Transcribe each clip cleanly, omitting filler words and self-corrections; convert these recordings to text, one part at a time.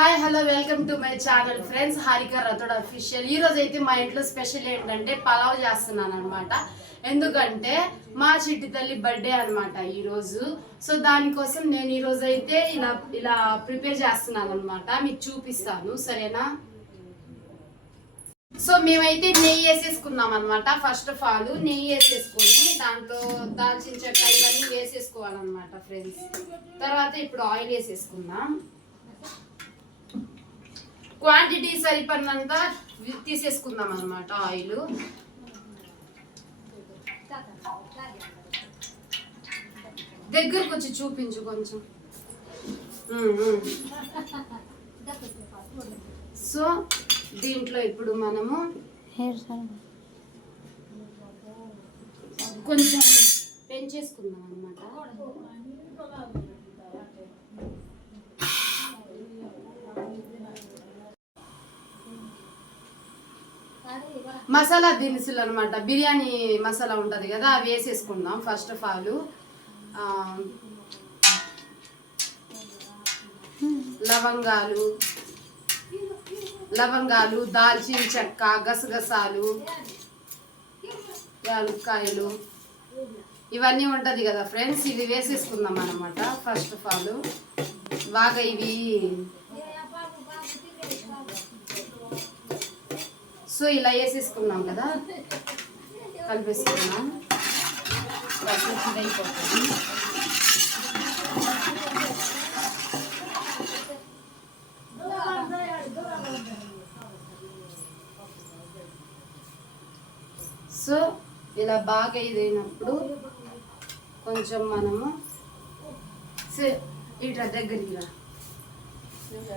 Hi hello welcome to my channel friends Harika Rathod official. ఈ రోజు అయితే మా ఇంట్లో స్పెషల్ ఏంటంటే పలావ్ చేస్తున్నాను అనమాట. ఎందుకంటే మా చిట్టి తల్లి బర్త్డే అనమాట ఈరోజు. సో దానికోసం నేను ఈరోజు అయితే ఇలా ప్రిపేర్ చేస్తున్నాను అనమాట. మీకు చూపిస్తాను, సరేనా? సో మేమైతే నెయ్యి వేసేసుకున్నాం అనమాట. ఫస్ట్ ఆఫ్ ఆల్ నెయ్యి వేసేసుకొని దాంట్లో దాల్చిన చెక్క ఇవన్నీ వేసేసుకోవాలన్నమాట ఫ్రెండ్స్. తర్వాత ఇప్పుడు ఆయిల్ వేసేసుకుందాం. క్వాంటిటీ సరిపడినంత తీసేసుకుందాం అనమాట ఆయిల్. దగ్గరకు వచ్చి చూపించు కొంచెం. సో దీంట్లో ఇప్పుడు మనము కొంచెం పెంచేసుకుందాం అనమాట. మసాలా దినుసులు అనమాట, బిర్యానీ మసాలా ఉంటుంది కదా, అవి వేసేసుకుందాం. ఫస్ట్ ఆఫ్ ఆల్ లవంగాలు, దాల్చిన చెక్క, గసగసాలు, యాలక్కాయలు ఇవన్నీ ఉంటుంది కదా ఫ్రెండ్స్, ఇవి వేసేసుకుందాం అనమాట. ఫస్ట్ ఆఫ్ ఆల్ బాగా ఇవి సో ఇలా వేసేసుకున్నాం కదా, కలిపేసుకున్నాం. అయిపోతుంది. సో ఇలా బాగా ఇదైనప్పుడు కొంచెం మనము ఇట్లా దగ్గరికి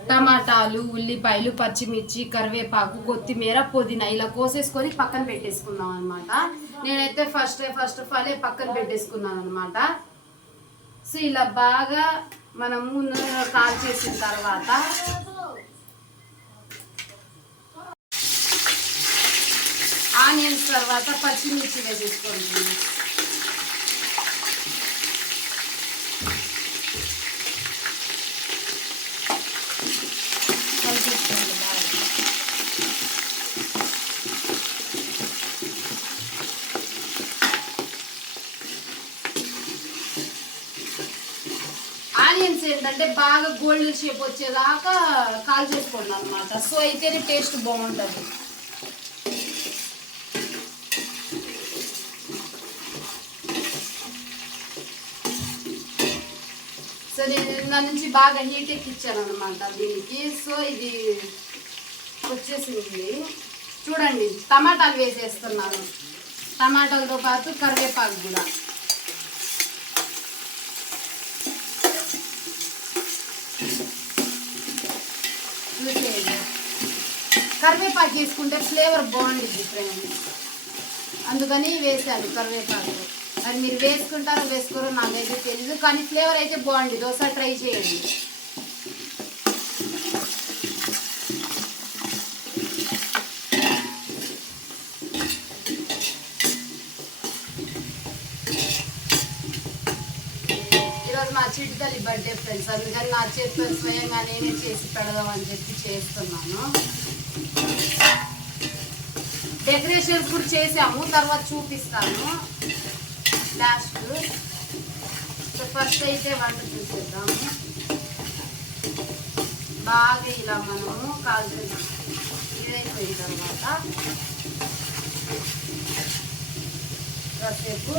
టమాటాలు, ఉల్లిపాయలు, పచ్చిమిర్చి, కరివేపాకు, కొత్తిమీర, పుదీనా ఇలా కోసేసుకొని పక్కన పెట్టేసుకున్నాం అనమాట. నేనైతే ఫస్ట్ ఆఫ్ ఆల్ పక్కన పెట్టేసుకున్నాను అనమాట. సో ఇలా బాగా మనము కాల్ చేసిన తర్వాత ఆనియన్స్, తర్వాత పచ్చిమిర్చి వేసేసుకుంటున్నాను. ఆనియన్స్ ఏంటంటే బాగా గోల్డెన్ షేప్ వచ్చేదాకా కాల్ చేసుకోండి అనమాట. సో అయితేనే టేస్ట్ బాగుంటుంది. సో నేను నా నుంచి బాగా హీట్ ఎక్కిచ్చాను అనమాట దీనికి. సో ఇది వచ్చేసింది చూడండి. టమాటాలు వేసేస్తున్నాను, టమాటాలతో పాటు కరివేపాకు కూడా. చూసేయండి, కరివేపాకు వేసుకుంటే ఫ్లేవర్ బాగుంటుంది ఫ్రెండ్స్, అందుకని వేసాను కరివేపాకు. అది మీరు వేసుకుంటారో వేసుకోరో నాకైతే తెలీదు, కానీ ఫ్లేవర్ అయితే బాగుంటుంది. ఒకసారి ట్రై చేయండి. ఈరోజు మా చిట్టి తల్లి బర్త్డే ఫ్రెండ్స్, అందుకని నా చేతితో స్వయంగా నేనే చేసి పెడదామని చెప్పి చేస్తున్నాను. డెకరేషన్స్ కూడా చేసాము, తర్వాత చూపిస్తాను లాస్ట్. సో ఫస్ట్ అయితే వంట చూసేద్దాము. బాగా ఇలా మనము కాల్చేద్దాం. ఇదైపోయిన తర్వాత కాసేపు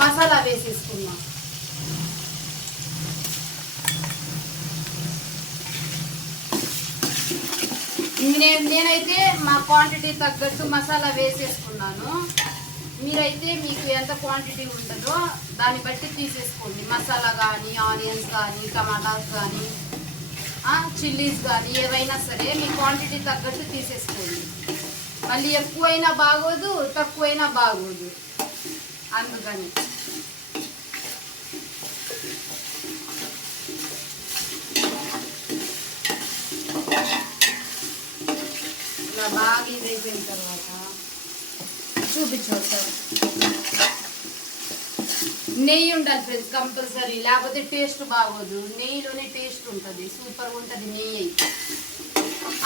మసాలా వేసేసుకున్నాం. నేనైతే మా క్వాంటిటీ తగ్గట్టు మసాలా వేసేసుకున్నాను. మీరైతే మీకు ఎంత క్వాంటిటీ ఉంటుందో దాన్ని బట్టి తీసేసుకోండి. మసాలా కానీ, ఆనియన్స్ కానీ, టమాటాస్ కానీ, చిల్లీస్ కానీ ఏవైనా సరే మీ క్వాంటిటీ తగ్గట్టు తీసేసుకోండి. మళ్ళీ ఎక్కువైనా బాగోదు, తక్కువైనా బాగోదు, అందుకని. ఇలా బాగా ఇదైపోయిన తర్వాత చూపించవచ్చు. నెయ్యి ఉండాలి ఫ్రెండ్స్ కంపల్సరీ, లేకపోతే టేస్ట్ బాగోదు. నెయ్యిలోనే టేస్ట్ ఉంటుంది, సూపర్గా ఉంటుంది నెయ్యి అయితే.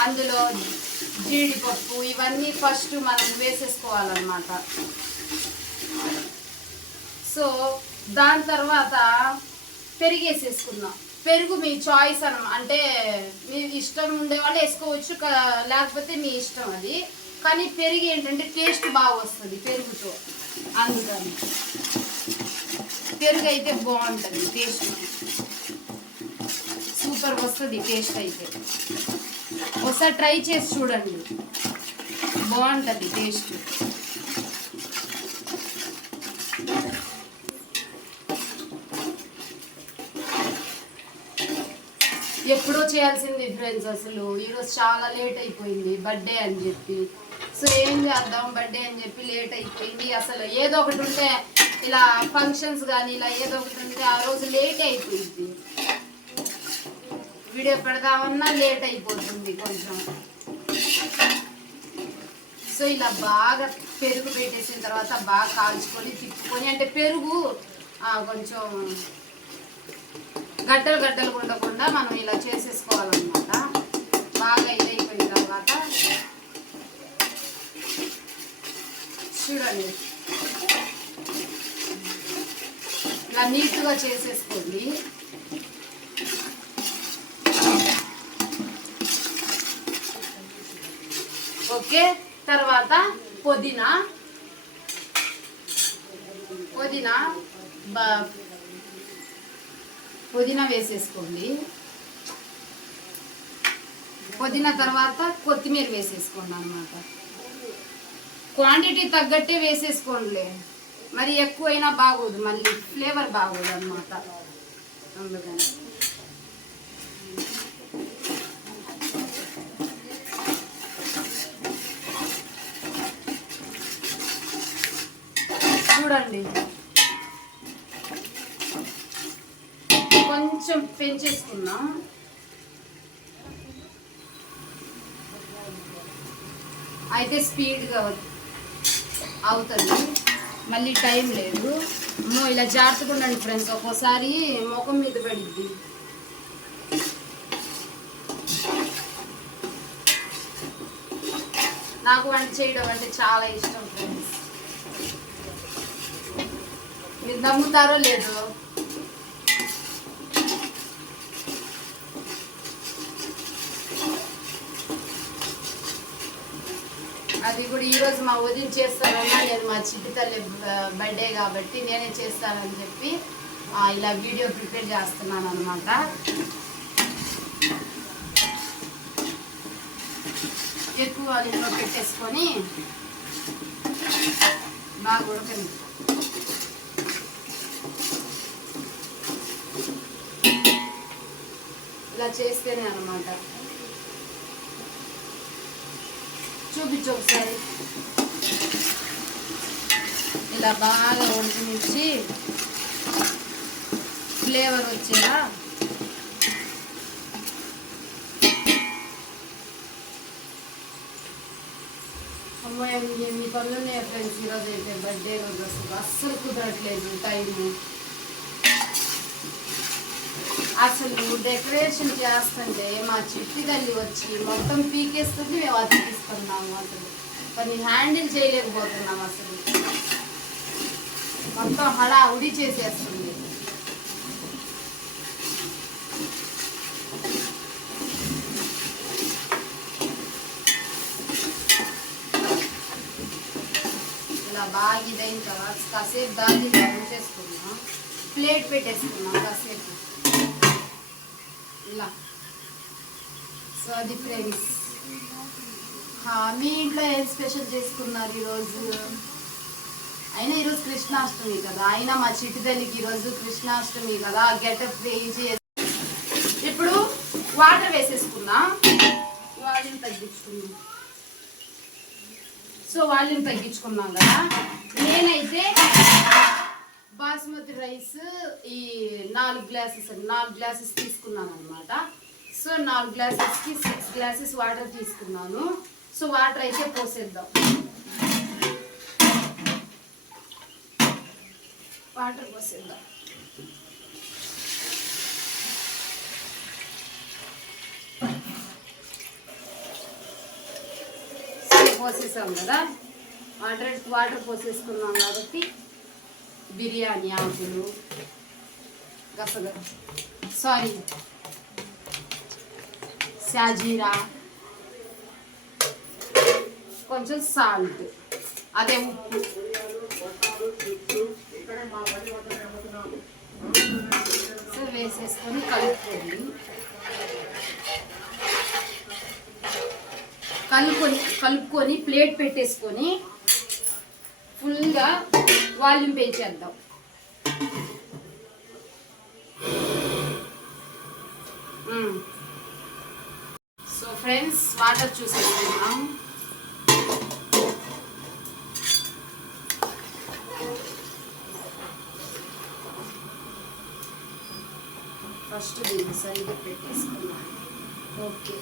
అందులో జీడిపప్పు ఇవన్నీ ఫస్ట్ మనం వేసేసుకోవాలన్నమాట. సో దాని తర్వాత పెరిగేసేసుకుందాం. పెరుగు మీ చాయిస్ అంటే మీ ఇష్టం ఉండే వాళ్ళు వేసుకోవచ్చు, లేకపోతే మీ ఇష్టం అది. కానీ పెరుగు ఏంటంటే టేస్ట్ బాగా వస్తుంది పెరుగుతో, అందుకని పెరుగు అయితే బాగుంటుంది, టేస్ట్ సూపర్ వస్తుంది టేస్ట్ అయితే. ఒకసారి ట్రై చేసి చూడండి, బాగుంటుంది టేస్ట్. ఎప్పుడో చేయాల్సింది ఫ్రెండ్స్, అసలు ఈరోజు చాలా లేట్ అయిపోయింది బర్త్డే అని చెప్పి. సో ఏం చేద్దాం, బర్త్డే అని చెప్పి లేట్ అయిపోయింది. అసలు ఏదో ఒకటి ఉంటే ఇలా ఫంక్షన్స్ కానీ ఇలా ఏదో ఒకటి ఉంటే ఆ రోజు లేట్ అయిపోయింది, వీడియో పెడదామన్నా లేట్ అయిపోతుంది కొంచెం. సో ఇలా బాగా పెరుగు పెట్టేసిన తర్వాత బాగా కాల్చుకొని తిప్పుకొని, అంటే పెరుగు కొంచెం గడ్డలు గడ్డలు ఉండకుండా మనం ఇలా చేసేసుకోవాలన్నమాట. బాగా ఇదైపోయిన తర్వాత చూడండి ఇలా నీట్గా చేసేసుకోండి. ఓకే, తర్వాత పుదీనా వేసేసుకోండి. పుదీనా తర్వాత కొత్తిమీర వేసేసుకోండి అన్నమాట. క్వాంటిటీ తగ్గట్టే వేసేసుకోండి, మరి ఎక్కువైనా బాగోదు, మళ్ళీ ఫ్లేవర్ బాగోదు అన్నమాట. అందుకని చూడండి కొంచెం పెంచేసుకున్నాం. అయితే స్పీడ్గా అవుతుంది, మళ్ళీ టైం లేదు. ఇలా జాగ్రత్తగా ఉండండి ఫ్రెండ్స్, ఒక్కోసారి ముఖం మీద పడిద్ది. నాకు వంట చేయడం అంటే చాలా ఇష్టం ఫ్రెండ్స్, మీరు నమ్ముతారో లేదో. అది కూడా ఈరోజు మా వదిన చేస్తానన్నా, నేను మా చిట్టి తల్లి బర్త్డే కాబట్టి నేనే చేస్తానని చెప్పి ఇలా వీడియో ప్రిపేర్ చేస్తున్నాను అనమాట. ఎక్కువ ఇంట్లో పెట్టేసుకొని బాగా ఉడకని ఇలా చేస్తేనే అనమాట. చూపించు ఒకసారి, ఇలా బాగా ఉడికించి ఫ్లేవర్ వచ్చేలా. అమ్మాయి ఎన్ని పనులు ఉన్నాయి ఫ్రెండ్స్ ఈరోజు అయితే, బర్త్డే రోజు అస్సలు కుదరట్లేదు టైము. అసలు డెకరేషన్ చేస్తుంటే మా చిట్టి తల్లి వచ్చి మొత్తం పీకేస్తుంది, మేము అతికిస్తున్నాము. అసలు కొన్ని హ్యాండిల్ చేయలేకపోతున్నాం, అసలు మొత్తం హడావుడి చేసేస్తుంది. ఇలా బాగా ఇదైన తర్వాత కాసేపు దాన్ని ఉంచేసుకున్నాం, ప్లేట్ పెట్టేసుకున్నాం కాసేపు ఇలా. సో అది ఫ్రెండ్స్, మీ ఇంట్లో ఏం స్పెషల్ చేసుకున్నారు ఈరోజు? అయినా ఈరోజు కృష్ణాష్టమి కదా, అయినా మా చిట్టి తల్లికి ఈరోజు కృష్ణాష్టమి కదా, గెటప్ వేయించి. ఇప్పుడు వాటర్ వేసేసుకున్నా, వాల్యూమ్ తగ్గించుకున్నాం. సో వాల్యూమ్ తగ్గించుకున్నాం కదా. నేనైతే బాస్మతి రైస్ ఈ 4 గ్లాసెస్ తీసుకున్నాను అనమాట. సో 4 గ్లాసెస్కి 6 గ్లాసెస్ వాటర్ తీసుకున్నాను. సో వాటర్ అయితే పోసేద్దాం. వాటర్ పోసేద్దాం. పోసేసాం కదా, వాటర్ పోసేసుకున్నాం కాబట్టి బిర్యానీ ఆకులు, షాజీరా, కొంచెం సాల్ట్, అదే ఉప్పు వేసేసుకొని కలుపుకొని ప్లేట్ పెట్టేసుకొని ఫుల్గా వాల్యూమ్ పెంచేద్దాం. సో ఫ్రెండ్స్, వాటర్ చూసేసుకుందాం. ఫస్ట్ దీన్ని సరిగ్గా పెట్టేసుకున్నాం. ఓకే,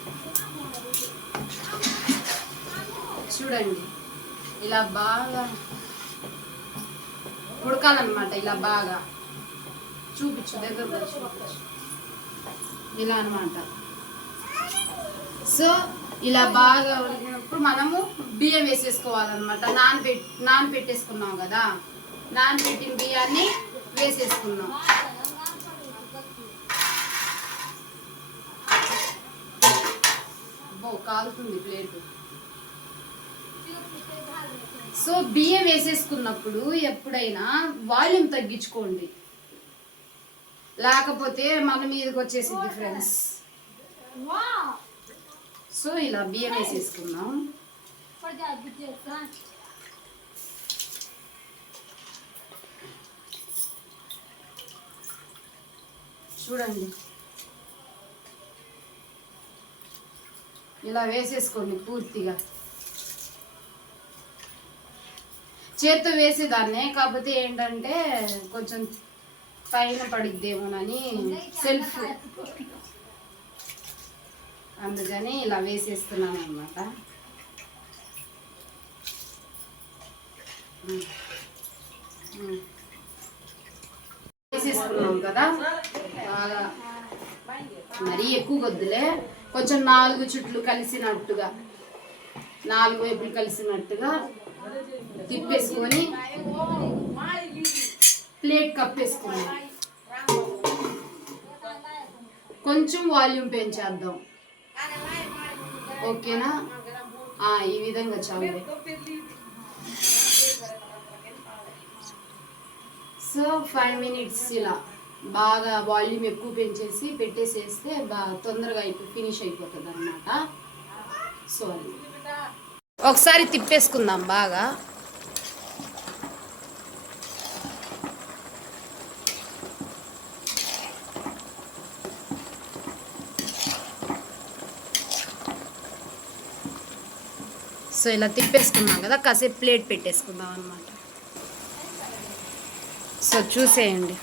చూడండి ఇలా బాగా ఉడకాలన్నమాట. ఇలా బాగా చూపించు, దగ్గర చూపించు, ఇలా అన్నమాట. సో ఇలా బాగా ఉడికినప్పుడు మనము బియ్యం వేసేసుకోవాలన్నమాట. నానబెట్టేసుకున్నాం కదా, నానబెట్టిన బియ్యాన్ని వేసేసుకున్నాం. కాలుతుంది ప్లేట్. సో బియ్యం వేసేసుకున్నప్పుడు ఎప్పుడైనా వాల్యూమ్ తగ్గించుకోండి, లేకపోతే మన మీదకి వచ్చేసింది ఫ్రెండ్స్. సో ఇలా బియ్యం వేసేసుకున్నాం. చూడండి ఇలా వేసేసుకోండి పూర్తిగా. చేత్తో వేసేదాన్నే, కాకపోతే ఏంటంటే కొంచెం పైన పడిద్దేమోనని సెల్ఫ్, అందుకని ఇలా వేసేస్తున్నాను అన్నమాట. వేసేసుకున్నాం కదా, బాగా మరీ ఎక్కువ వద్దులే, కొంచెం 4 చుట్లు కలిసినట్టుగా, 4 వైపులు కలిసినట్టుగా తిప్పేసుకొని ప్లేట్ కప్పేసుకున్నాం. కొంచెం వాల్యూమ్ పెంచేద్దాం. ఓకేనా? ఈ విధంగా చాలు. సో 5 మినిట్స్ ఇలా బాగా వాల్యూమ్ ఎక్కువ పెంచేసి పెట్టేసేస్తే బాగా తొందరగా ఫినిష్ అయిపోతుంది అన్నమాట. సో ఒకసారి తిప్పేసుకుందాం బాగా. సో ఇలా తిప్పేసుకున్నాం కదా, కాసేపు ప్లేట్ పెట్టేసుకుందాం అన్నమాట. సో చూసేయండి,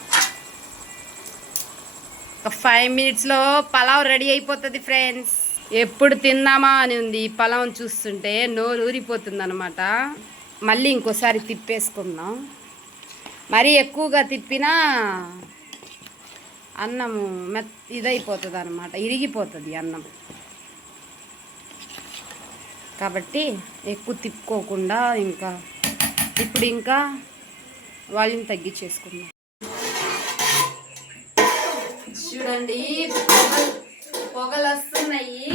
ఒక 5 మినిట్స్లో పలావ్ రెడీ అయిపోతుంది ఫ్రెండ్స్. ఎప్పుడు తిందామా అని ఉంది ఈ పలావ్ చూస్తుంటే, నోరు ఊరిపోతుంది అనమాట. మళ్ళీ ఇంకోసారి తిప్పేసుకుందాం. మరీ ఎక్కువగా తిప్పినా అన్నము ఇదైపోతుంది అనమాట, ఇరిగిపోతుంది అన్నం. కాబట్టి ఎక్కువ తిప్పుకోకుండా ఇప్పుడు ఇంకా వాల్యూమ్ తగ్గించేసుకుందాం. చూడండి పొగలు వస్తున్నాయి.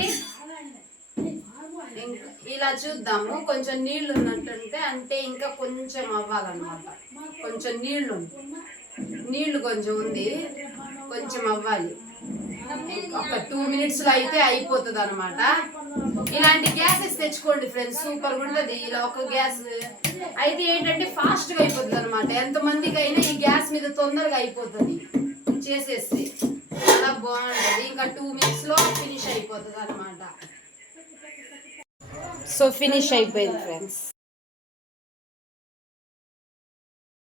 ఇలా చూద్దాము, కొంచెం నీళ్లు ఉన్నట్టుంటే, అంటే ఇంకా కొంచెం అవ్వాలన్నమాట. కొంచెం నీళ్లు కొంచెం ఉంది, కొంచెం అవ్వాలి. ఒక 2 మినిట్స్లో అయితే అయిపోతుంది అనమాట. ఇలాంటి గ్యాసెస్ తెచ్చుకోండి ఫ్రెండ్స్, సూపర్గా ఉంటుంది. ఇలా ఒక గ్యాస్ అయితే ఏంటంటే ఫాస్ట్గా అయిపోతుంది అనమాట. ఎంతమందికి అయినా ఈ గ్యాస్ మీద తొందరగా అయిపోతుంది చేసేస్తే, చాలా బాగుంటుంది. ఇంకా 2 మినిట్స్లో ఫినిష్ అయిపోతుంది అనమాట. సో ఫినిష్ అయిపోయింది ఫ్రెండ్స్.